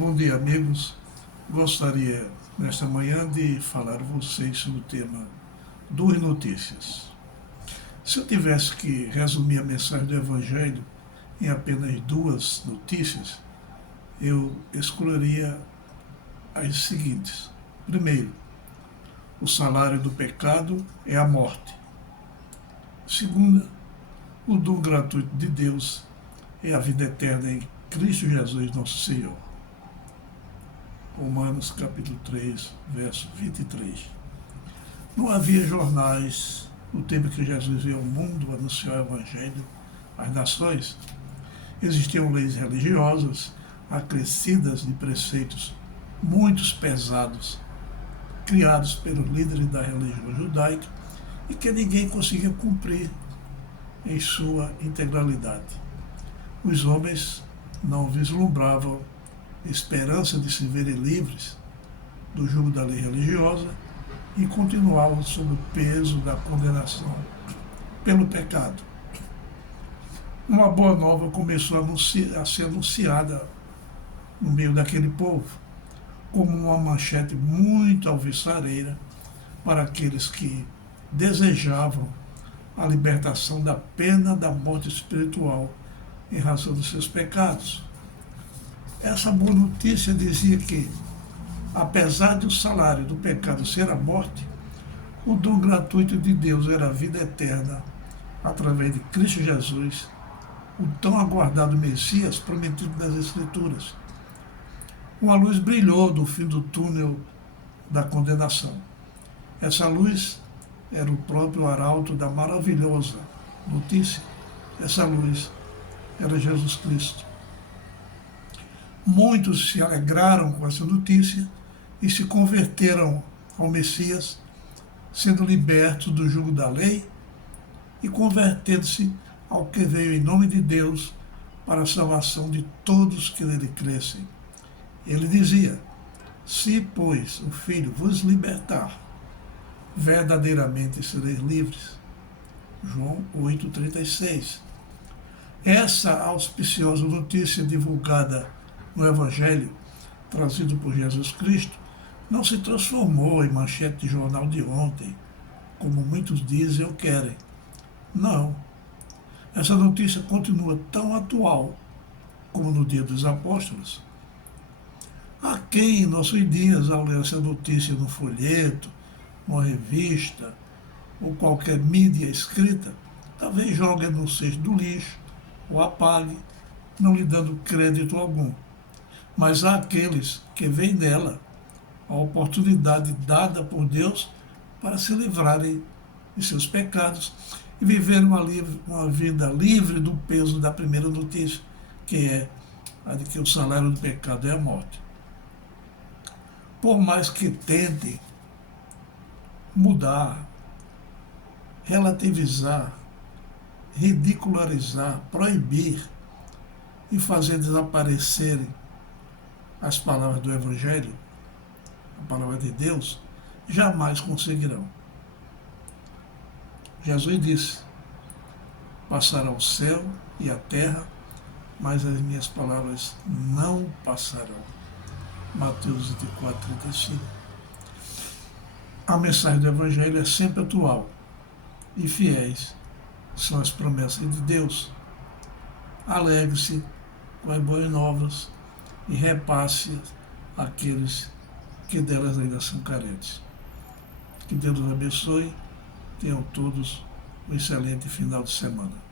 Bom dia, amigos. Gostaria, nesta manhã, de falar a vocês sobre o tema duas notícias. Se eu tivesse que resumir a mensagem do Evangelho em apenas duas notícias, eu escolheria as seguintes. Primeiro, o salário do pecado é a morte. Segunda, o dom gratuito de Deus é a vida eterna em Cristo Jesus, nosso Senhor. Romanos capítulo 3, verso 23. Não havia jornais no tempo que Jesus veio ao mundo anunciar o Evangelho às nações. Existiam leis religiosas acrescidas de preceitos muito pesados, criados pelos líderes da religião judaica e que ninguém conseguia cumprir em sua integralidade. Os homens não vislumbravam esperança de se verem livres do jugo da lei religiosa e continuavam sob o peso da condenação pelo pecado. Uma boa nova começou a ser anunciada no meio daquele povo, como uma manchete muito alvissareira para aqueles que desejavam a libertação da pena da morte espiritual em razão dos seus pecados. Essa boa notícia dizia que, apesar do salário do pecado ser a morte, o dom gratuito de Deus era a vida eterna através de Cristo Jesus, o tão aguardado Messias prometido nas Escrituras. Uma luz brilhou do fim do túnel da condenação. Essa luz era o próprio arauto da maravilhosa notícia. Essa luz era Jesus Cristo. Muitos se alegraram com essa notícia e se converteram ao Messias, sendo libertos do jugo da lei e convertendo-se ao que veio em nome de Deus para a salvação de todos que nele crescem. Ele dizia: se, pois, o Filho vos libertar, verdadeiramente sereis livres. João 8,36. Essa auspiciosa notícia divulgada no Evangelho, trazido por Jesus Cristo, não se transformou em manchete de jornal de ontem, como muitos dizem ou querem. Não. Essa notícia continua tão atual como no dia dos apóstolos. Há quem, em nossos dias, ao ler essa notícia no folheto, numa revista ou qualquer mídia escrita, talvez jogue no cesto do lixo ou apague, não lhe dando crédito algum. Mas há aqueles que veem nela a oportunidade dada por Deus para se livrarem de seus pecados e viver uma vida livre do peso da primeira notícia, que é a de que o salário do pecado é a morte. Por mais que tentem mudar, relativizar, ridicularizar, proibir e fazer desaparecerem as palavras do Evangelho, a palavra de Deus, jamais conseguirão. Jesus disse: passará o céu e a terra, mas as minhas palavras não passarão. Mateus 24:35. A mensagem do Evangelho é sempre atual e fiéis são as promessas de Deus. Alegre-se com as boas novas e repasse àqueles que delas ainda são carentes. Que Deus os abençoe. Tenham todos um excelente final de semana.